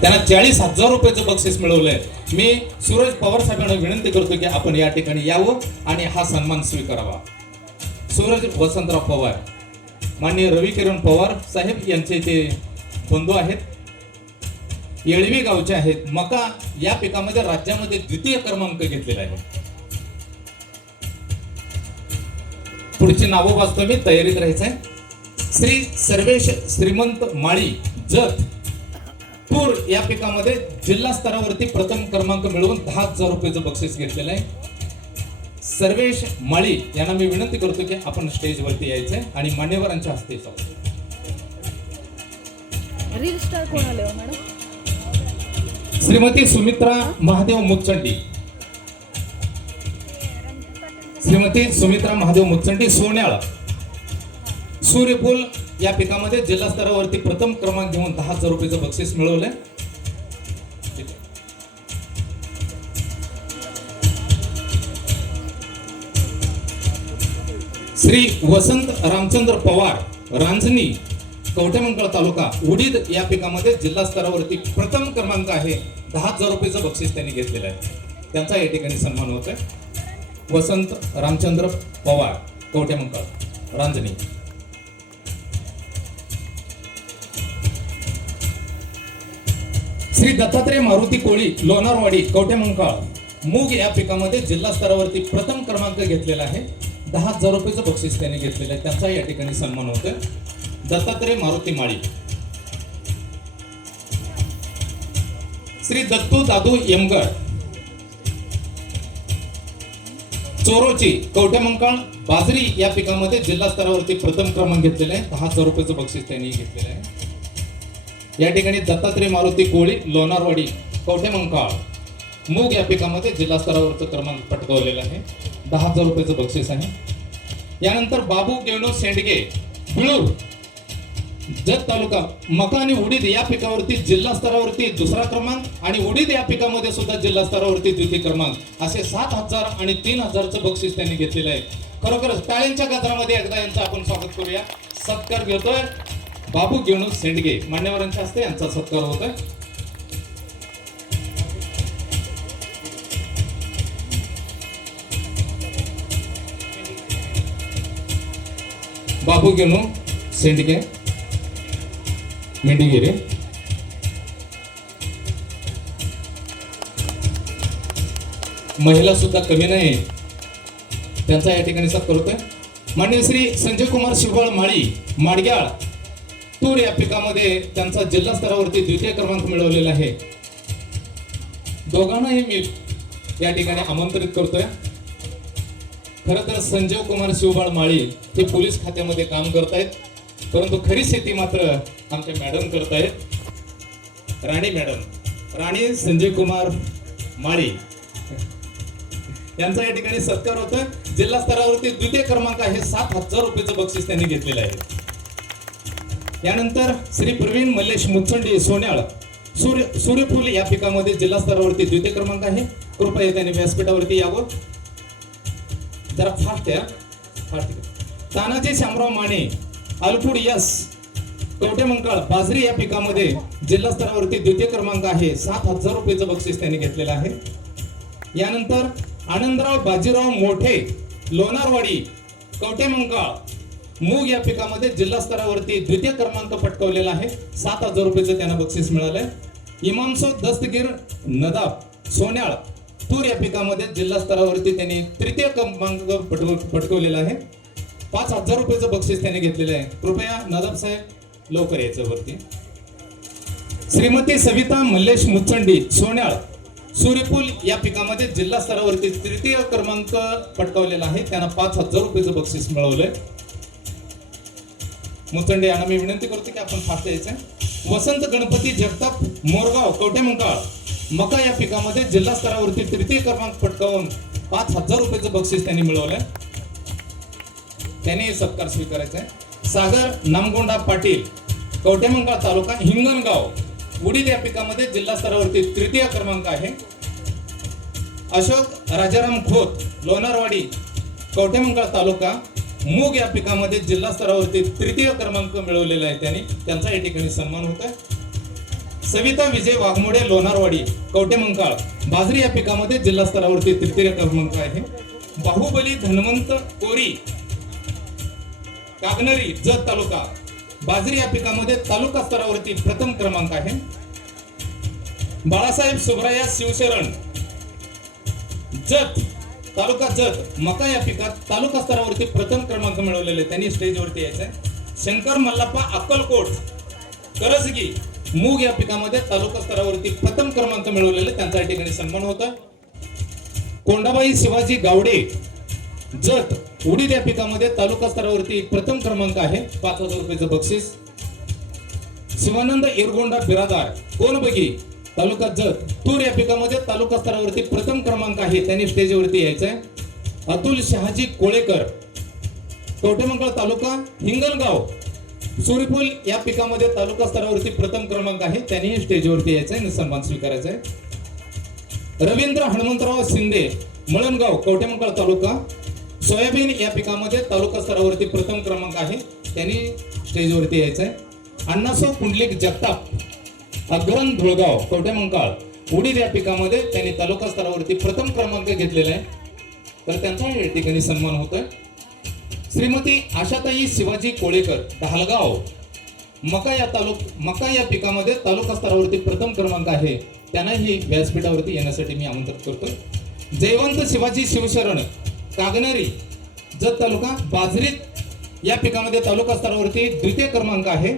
त्यांना 40,000 रुपयाचं बक्षीस मिळवलंय. मी सूरज पवार साहेबांना विनंती करतो की आपण या ठिकाणी यावं आणि हा सन्मान स्वीकारावा. सूरज वसंतराव पवार, माननीय रवी किरण पवार साहेब यांचे ते बंधू आहेत, येळवी गावचे आहेत. मका या पिकामध्ये राज्यामध्ये द्वितीय क्रमांक घेतलेला आहे. पुढची नावं वाचतो मी, तयारीत राहायचंय. श्री सर्वेश श्रीमंत माळी जत तूर या पिकामध्ये जिल्हा स्तरावरती प्रथम क्रमांक मिळवून 10,000 रुपयाचं बक्षीस घेतलेलं आहे. सर्वेश माळी यांना मी विनंती करतो की आपण स्टेजवरती यायचंय आणि मान्यवरांच्या हस्ते जाऊ. रील स्टार कोण आले हो मॅडम? श्रीमती सुमित्रा महादेव मुचंडी, श्रीमती सुमित्रा महादेव मुचंडी सोन्याळ सूर्यफूल या पिकामध्ये जिल्हा स्तरावरती प्रथम क्रमांक घेऊन 10,000 रुपयाचं बक्षीस मिळवलंय. श्री वसंत रामचंद्र पवार रांजणी कवठेमंकाळ तालुका उडीद या पिकामध्ये जिल्हा स्तरावरती प्रथम क्रमांक आहे. 10,000 रुपयाचं बक्षीस त्यांनी घेतलेलं आहे. त्यांचा या ठिकाणी सन्मान होतोय. वसंत रामचंद्र पवार कवठेमंकाळ रांजणी. श्री दत्तात्रय मारुती कोळी लोणारवाडी कवठेमंकाळ मूग या पिकामध्ये जिल्हा स्तरावरती प्रथम क्रमांक घेतलेला आहे. 10,000 रुपयाचं बक्षीस त्यांनी घेतलेलं आहे. त्यांचा या ठिकाणी सन्मान होतोय. दत्तात्रय मारुती माळी. श्री दत्तू दादू यमगर चोरोची कवठेमंकाळ बाजरी या पिकामध्ये जिल्हा स्तरावरती प्रथम क्रमांक घेतलेला आहे. 10,000 रुपयाचं बक्षीस त्यांनी घेतलेलं आहे. या ठिकाणी दत्तात्रय मारुती कोळी लोणारवाडी कवठेमंकाळ मूग या पिकामध्ये जिल्हा स्तरावरचा क्रमांक पटकावलेला आहे. 10,000 रुपयाचं बक्षीस आहे. यानंतर बाबू गेवणो सेंडगे बिळूर जत तालुका मका आणि उडीद या पिकावरती जिल्हा स्तरावरती दुसरा क्रमांक आणि उडीद या पिकामध्ये सुद्धा जिल्हा स्तरावरती द्वितीय क्रमांक असे 7,000 आणि 3,000चं बक्षीस त्यांनी घेतलेलं आहे. खरोखरच टाळ्यांच्या गजरामध्ये एकदा यांचं आपण स्वागत करूया. सत्कार घेतोय बाबू गेवणो सेंडगे, मान्यवरांच्या हस्ते यांचा सत्कार होतोय. बाबू गेवणो सेंडगे मेंढीगिरी. महिला सुद्धा कमी नाही, त्यांचा या ठिकाणी सत्कार होतोय. माननीय श्री संजय कुमार शिवबाळ माळी माडग्याळ तूर या पिकामध्ये त्यांचा जिल्हा स्तरावरती द्वितीय क्रमांक मिळवलेला आहे. दोघांनाही मी या ठिकाणी आमंत्रित करतोय. खरं तर संजय कुमार शिवबाळ माळी हे पोलीस खात्यामध्ये काम करतायत, परंतु खरी शेती मात्र आमच्या मॅडम करतायत. राणी मॅडम, राणी संजय कुमार माळी यांचा या ठिकाणी सत्कार होतोय. जिल्हा स्तरावरती द्वितीय क्रमांक आहे. 7,000 रुपयाचं बक्षीस त्यांनी घेतलेलं आहे. यानंतर श्री प्रवीण मल्लेश मुचंडी सोन्याळ सूर्यफूल या पिकामध्ये जिल्हा स्तरावरती द्वितीय क्रमांक आहे. कृपया त्यांनी व्यासपीठावरती यावं. जरा फास्ट आहे, फास्ट. तानाजी शामराव माने अलपुड यस कवठेमंकाळ बाजरी या पिकामध्ये जिल्हा स्तरावरती द्वितीय क्रमांक आहे. 7,000 रुपयाचं बक्षीस त्यांनी घेतलेलं आहे. यानंतर आनंदराव बाजीराव मोठे लोणारवाडी कवठेमंकाळ मूग या पिकामध्ये जिल्हा स्तरावरती द्वितीय क्रमांक पटकावलेला आहे. 7,000 रुपयाचं त्यांना बक्षीस मिळालंय. इमामसो दस्तगीर नदाब सोन्याळ तूर या पिकामध्ये जिल्हा स्तरावरती त्यांनी तृतीय क्रमांक पटकवलेला आहे. 5,000 रुपयाचं बक्षीस त्यांनी घेतलेलं आहे. कृपया नदाब साहेब लवकर यायचं वरती. श्रीमती सविता मल्लेश मुचंडी सोन्याळ सूर्यफूल या पिकामध्ये जिल्हा स्तरावरती तृतीय क्रमांक पटकावलेला आहे. त्यांना 5,000 रुपयाचं बक्षीस मिळवलंय. मुचंडे यांना मी विनंती करतो की आपण फास्ट यायचं. वसंत गणपती जगताप मोरगाव कवठेमंकाळ मका या पिकामध्ये जिल्हा स्तरावरती तृतीय क्रमांक पटकावून 5,000 रुपयाचं बक्षीस त्यांनी मिळवलंय. त्यांनी सत्कार स्वीकारायचा आहे. सागर नामगोंडा पाटील कवठेमंकाळ तालुका हिंगणगाव उडीद या पिकामध्ये जिल्हा स्तरावरती तृतीय क्रमांक आहे. अशोक राजाराम खोत लोणारवाडी कवठेमंकाळ तालुका मूग या पिकामध्ये जिल्हा स्तरावरती तृतीय क्रमांक मिळवलेला आहे. त्यांचा या ठिकाणी सन्मान होत आहे. सविता विजय वाघमोडे लोणारवाडी कवटेमंकाळ बाजरी या पिकामध्ये जिल्हा स्तरावरती तृतीय क्रमांक आहे. बाहुबली धन्वंत कोरी कागनरी जत तालुका बाजरी या पिकामध्ये तालुका स्तरावरती प्रथम क्रमांक आहे. बाळासाहेब सुब्राया शिवशरण जत तालुका जत मका या पिकात तालुका स्तरावरती प्रथम क्रमांक मिळवलेले त्यांनी स्टेजवरती यायचंय. शंकर मल्लाप्पा अक्कलकोट करजगी मूग या पिकामध्ये तालुका स्तरावरती प्रथम क्रमांक मिळवलेले त्यांचा या ठिकाणी सन्मान होता. कोंडाबाई शिवाजी गावडे जत उडीद या पिकामध्ये तालुका स्तरावरती प्रथम क्रमांक आहे. 5,000 रुपयाचं बक्षीस. शिवानंद इरगोंडा बिरादार कोणबगी तालुका जत तूर या पिकामध्ये तालुका स्तरावरती प्रथम क्रमांक आहे. त्यांनी स्टेजवरती यायचंय. अतुल शहाजी कोळेकर कवटेमंकाळ तालुका हिंगणगाव सूर्यफूल या पिकामध्ये तालुका स्तरावरती प्रथम क्रमांक आहे. त्यांनी स्टेजवरती यायचंय आणि सन्मान स्वीकारायचा आहे. रवींद्र हनुमंतराव शिंदे मळणगाव कवटेमंकाळ तालुका सोयाबीन या पिकामध्ये तालुका स्तरावरती प्रथम क्रमांक आहे. त्यांनी स्टेजवरती यायचंय. अण्णासाहेब पुंडलिक जगताप अग्रण धुळगाव कवटेमंकाळ उडीद या पिकामध्ये त्यांनी तालुका स्तरावरती प्रथम क्रमांक घेतलेला आहे. तर त्यांचा या ठिकाणी सन्मान होतोय. श्रीमती आशाताई शिवाजी कोळेकर ढालगाव मका या पिकामध्ये तालुका स्तरावरती प्रथम क्रमांक आहे. त्यांनाही व्यासपीठावरती येण्यासाठी मी आमंत्रित करतोय. जयवंत शिवाजी शिवशरण कागनरी जत तालुका बाजरीत या पिकामध्ये तालुका स्तरावरती द्वितीय क्रमांक आहे.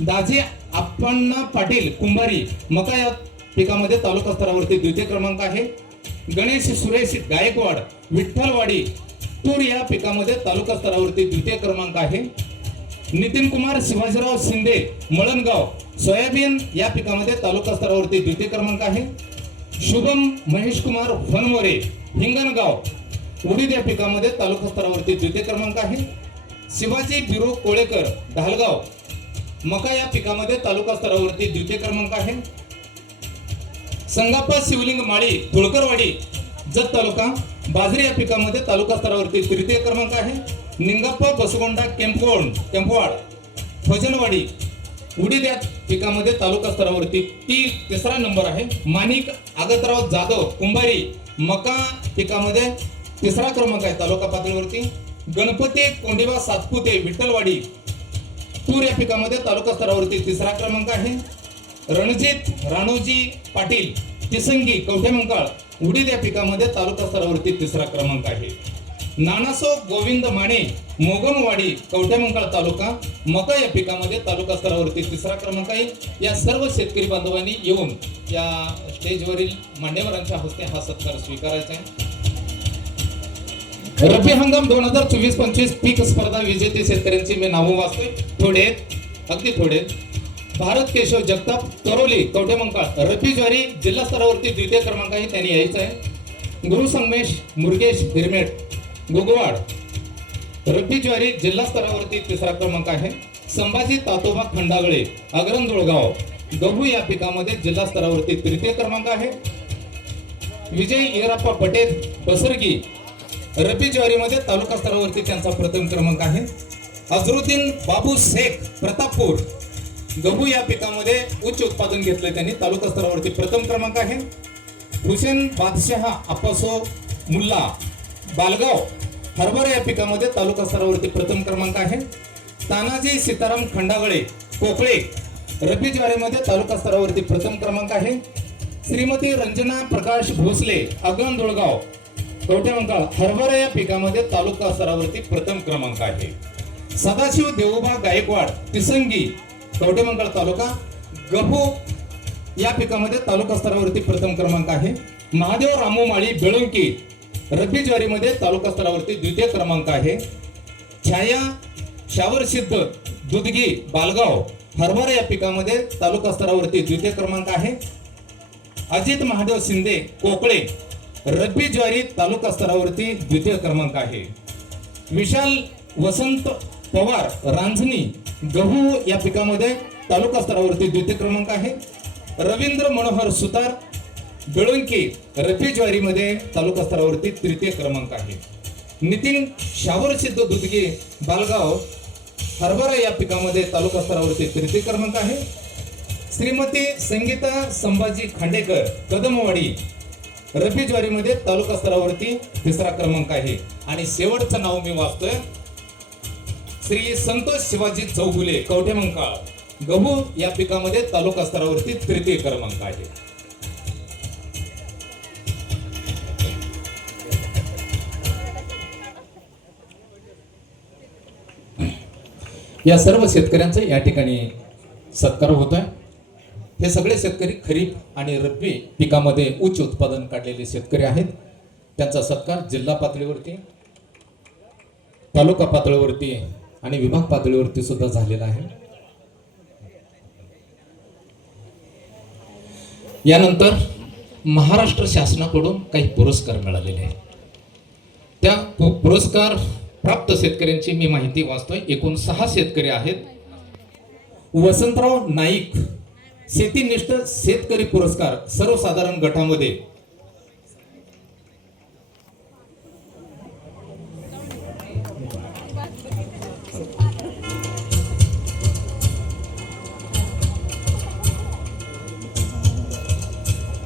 दाजी अप्पण्णा पाटील कुंभारी मका या पिकामध्ये तालुका स्तरावरती द्वितीय क्रमांक आहे. गणेश सुरेश गायकवाड विठ्ठलवाडी तूर या पिकामध्ये तालुका स्तरावरती द्वितीय क्रमांक आहे. नितीन कुमार शिवाजीराव शिंदे मळणगाव सोयाबीन या पिकामध्ये तालुका स्तरावरती द्वितीय क्रमांक आहे. शुभम महेश कुमार फनमोरे हिंगणगाव उडीद या पिकामध्ये तालुका स्तरावरती द्वितीय क्रमांक आहे. शिवाजी बिरू कोळेकर ढालगाव मका या पिकामध्ये तालुका स्तरावरती द्वितीय क्रमांक आहे. संगाप्पा शिवलिंग माळी तुळकरवाडी जत तालुका बाजरी या पिकामध्ये तालुका स्तरावरती तृतीय क्रमांक आहे. निंगाप्पा बसगोंडा केंपवाड फजलवाडी उडीद या पिकामध्ये तालुका स्तरावरती तिसरा नंबर आहे. माणिक आगतराव जाधव कुंभारी मका पिकामध्ये तिसरा क्रमांक आहे तालुका पातळीवरती. गणपती कोंडिबा सातपुते विठ्ठलवाडी तूर या पिकामध्ये तालुका स्तरावरती तिसरा क्रमांक आहे. रणजित राणोजी पाटील तिसंगी कवठेमंकाळ उडीद या पिकामध्ये तालुका स्तरावरती तिसरा क्रमांक आहे. नानासो गोविंद माने मोगमवाडी कवठेमंकाळ तालुका मका या पिकामध्ये तालुका स्तरावरती तिसरा क्रमांक आहे. या सर्व शेतकरी बांधवांनी येऊन या स्टेजवरील मान्यवरांच्या हस्ते हा सत्कार स्वीकारायचा आहे. रब्बी हंगाम 2024-25 पीक स्पर्धा विजेते शेतकऱ्यांची मी नावं वाचतोय. थोडे अगदी थोडे. भारत केशव जगताप तरोली कवठेमंकाळ रब्बी ज्वारी जिल्हा स्तरावरती द्वितीय क्रमांक आहे. त्यांनी यायचं आहे. गुरु संगमेश मुरगेश हिरमेट गुगवाड रब्बी ज्वारी जिल्हा स्तरावरती तिसरा क्रमांक आहे. संभाजी तातोबा खंडागळे अग्रंदुळगाव गहू या पिकामध्ये जिल्हा स्तरावरती तृतीय क्रमांक आहे. विजय इराप्पा पटेल बसरगी रब्बी ज्वारीमध्ये तालुका स्तरावरती त्यांचा प्रथम क्रमांक आहे. अझरुद्दीन बाबू शेख प्रतापपूर गहू या पिकामध्ये उच्च उत्पादन घेतले त्यांनी तालुका स्तरावरती प्रथम क्रमांक आहे. हुसेन बादशाह अप्पासो मुल्ला बालगाव हरभरा या पिकामध्ये तालुका स्तरावरती प्रथम क्रमांक आहे. तानाजी सीताराम खंडागळे कोकळे रब्बी ज्वारीमध्ये तालुका स्तरावरती प्रथम क्रमांक आहे. श्रीमती रंजना प्रकाश भोसले अग्रंदुळगाव कवठेमंकाळ हरभरा या पिकामध्ये तालुका स्तरावरती प्रथम क्रमांक आहे. सदाशिव देवोबा गायकवाड तिसंगी कवठेमंकाळ तालुका गहू या पिकामध्ये तालुका स्तरावरती प्रथम क्रमांक आहे. महादेव रामू माळी बेळुंकी रब्बी ज्वारीमध्ये तालुका स्तरावरती द्वितीय क्रमांक आहे. छाया शावर सिद्ध दुधगी बालगाव हरभरा या पिकामध्ये तालुका स्तरावरती द्वितीय क्रमांक आहे. अजित महादेव शिंदे कोकळे रब्बी ज्वारी तालुका स्तरावरती द्वितीय क्रमांक आहे. विशाल वसंत पवार रांजणी गहू या पिकामध्ये तालुका स्तरावरती द्वितीय क्रमांक आहे. रवींद्र मनोहर सुतार बेळुंकी रब्बी ज्वारीमध्ये तालुका स्तरावरती तृतीय क्रमांक आहे. नितीन शावर सिद्ध दुधगे बालगाव हरभरा या पिकामध्ये तालुका स्तरावरती तृतीय क्रमांक आहे. श्रीमती संगीता संभाजी खांडेकर कदमवाडी रब्बी ज्वारीमध्ये तालुका स्तरावरती 3रा क्रमांक आहे. आणि शेवटचं नाव मी वाचतोय, श्री संतोष शिवाजी चौगुले कवठेमंकाळ गहू या पिकामध्ये तालुका स्तरावरती 3य क्रमांक आहे. या सर्व शेतकऱ्यांचा या ठिकाणी सत्कार होतोय. हे सगळे शेतकरी खरीप आणि रब्बी पिकामध्ये उच्च उत्पादन काढलेले शेतकरी आहेत. त्यांचा सत्कार जिल्हा पातळीवरती, तालुका पातळीवरती आणि विभाग पातळीवरती सुद्धा झालेला आहे. यानंतर महाराष्ट्र शासनाकडून काही पुरस्कार मिळालेले आहेत. त्या पुरस्कार प्राप्त शेतकऱ्यांची मी माहिती वाचतोय. एकूण 6 शेतकरी आहेत. वसंतराव नाईक शेतीनिष्ठ शेतकरी पुरस्कार सर्वसाधारण गटामध्ये